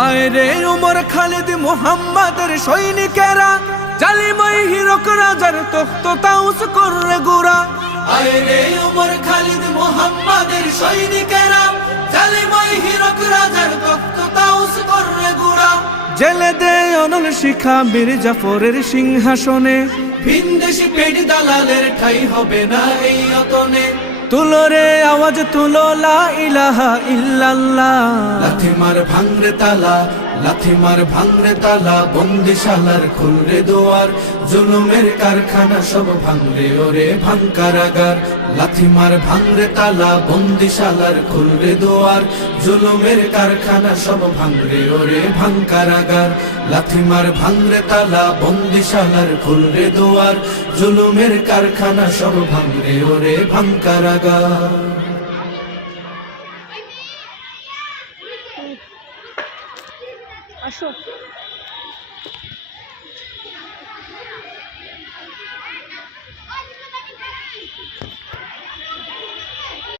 আয় রে উমর খালিদ মুহাম্মাদের সৈনিকেরা, জালিমাই হিরক রাজার তখ্ত তাউস করে গোরা। আয় রে উমর খালিদ মুহাম্মাদের সৈনিকেরা, জালিমাই হিরক রাজার তখ্ত তাউস করে গোরা। জেলে দে অনল শিখা বীর জাফরের সিংহাসনে, ভিনদেশি পেট দালালের ঠাই হবে না এই অতনে। তুলো রে আওয়াজ তুলো লা ইলাহা ইল্লাল্লাহ। লাথি মার ভাঙরে তালা, লাথি মার ভাঙরে তালা, বন্দিশালার খুলরে দুয়ার, জুলুমের কারখানা সব ভাঙরে ওরে ভাঙ কারাগার। লাথি মার ভাঙরে তালা, বন্দিশালার খুলরে দুয়ার, জুলুমের কারখানা সব ভাঙরে ওরে ভাঙ কারাগার। লাথি মার ভাঙরে তালা, বন্দিশালার খুলরে দুয়ার, জুলুমের কারখানা সব ভাঙরে ওরে ভাঙ কারাগার। আসো।